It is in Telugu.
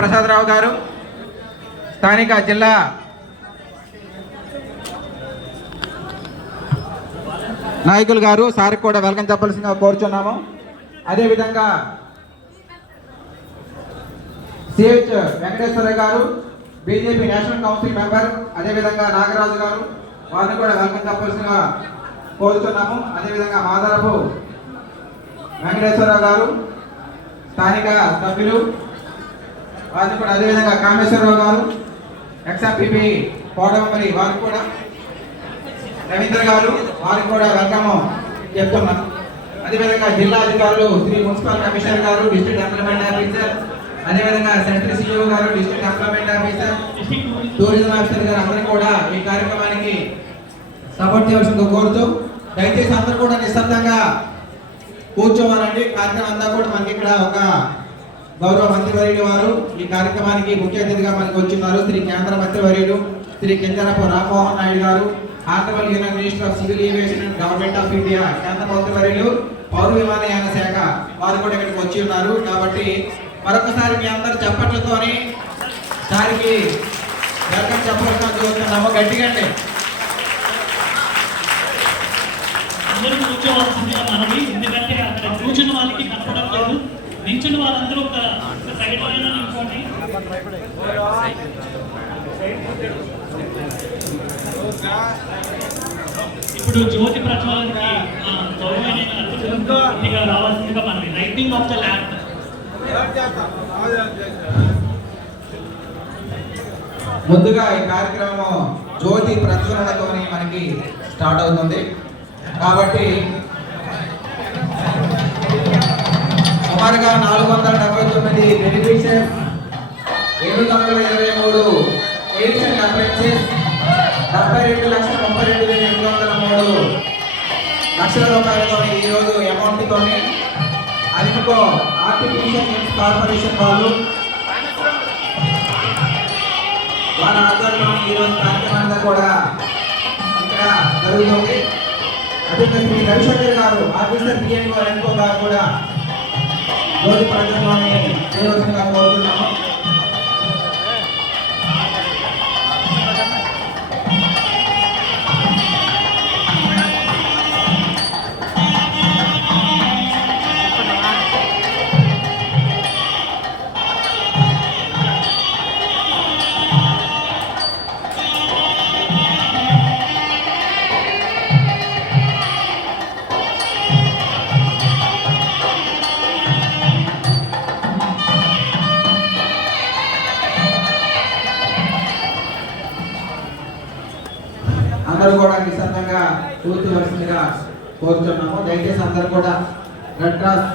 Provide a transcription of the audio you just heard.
ప్రసాదరావు గారు స్థానిక జిల్లా నాయకులు గారు సార్కి కూడా వెల్కమ్ చెప్పాల్సిందిగా కోరుచున్నాము. అదేవిధంగా సిహెచ్ వెంకటేశ్వర గారు బీజేపీ నేషనల్ కౌన్సిల్ మెంబర్, అదేవిధంగా నాగరాజు గారు వారిని కూడా వెల్కమ్ చెప్పాల్సిందిగా కోరుతున్నాము. అదేవిధంగా మాదరపు వెంకటేశ్వరరావు గారు స్థానిక సభ్యులు వారిని కూడా, అదేవిధంగా కామేశ్వరరావు గారు ఎక్స్ఎంపీపీ కోటమల్లి వారికి కూడా, రవీంద్ర గారు వారికి కూడా వెల్కమ్ చెప్తున్నాం. అదేవిధంగా జిల్లా అధికారులు శ్రీ మున్సిపల్ కమిషనర్ గారు, డిస్ట్రిక్ట్ ఎంప్లాయ్మెంట్ ఆఫీసర్, అదేవిధంగా సెంట్రల్ సిఇఓ గారు, district employment officer, tourism officer గారు అందరూ కూడా ఈ కార్యక్రమానికి సపోర్ట్ చేయాల్సిందిగా కోరుతూ, దయచేసి అందరూ కూడా నిశ్శబ్దంగా కూర్చోవాలండి. కార్యక్రమం అంతా కూడా మనకి ఇక్కడ ఒక గౌరవ మంత్రివర్యులు వారు ఈ కార్యక్రమానికి ముఖ్య అతిథిగా మనకు వచ్చిన్నారు. శ్రీ కేంద్ర మంత్రివర్యులు శ్రీ కింజరాపు రామ్మోహన్ నాయుడు గారు, article union minister of civil aviation and government of India కేంద్ర మంత్రివర్యులు, పౌర విమానయాన శాఖ వారు కూడా ఇక్కడికి వచ్చి ఉన్నారు. కాబట్టి మరొకసారి మీ అందరు చప్పట్లతోని దానికి వెల్కమ్ చెప్పాల్సిన చూస్తున్నాము. గట్టిగా అందరూ కూర్చోవాల్సిందిగా మనవి, ఎందుకంటే అక్కడ కూర్చున్న వాళ్ళకి కనపడం లేదు, నించున్న వాళ్ళందరూ ఒక సైడ్ అయినా నించుకోండి. ఇప్పుడు జ్యోతి ప్రజ్వలనకి గౌరవనీయ రావాల్సిందిగా మనవి. Lighting of the lamp. ముందుగా ఈ కార్యక్రమం జ్యోతి ప్రజ్వలనతో మనకి స్టార్ట్ అవుతుంది. కాబట్టి సుమారుగా 479 బెనిఫిషియర్స్, 723 ఎయిడ్స్ అండ్ అప్రెంటిసెస్, 72,32,803 లక్షల రూపాయలతో ఈరోజు అమౌంట్తో అదికో ఆర్టిఫిషియల్ మీన్స్ కార్పొరేషన్ వాళ్ళు వాళ్ళ ఆధ్వర్యంలో ఈరోజు కార్యక్రమాన్ని కూడా ఇక్కడ జరుగుతుంది. అదే శ్రీ రవిశంకర్ గారు ఆఫీసర్ పిఎన్ఓ ఎన్కో గారు కూడా జ్యోతి ప్రజల్లోని చేయవలసిందిగా కోరుతున్నాము. అందరూ కూడా నిశ్శబ్దంగా కూర్చోవలసిందిగా కోరుతున్నాము. దయచేసి అందరూ కూడా రెడ్ క్రాస్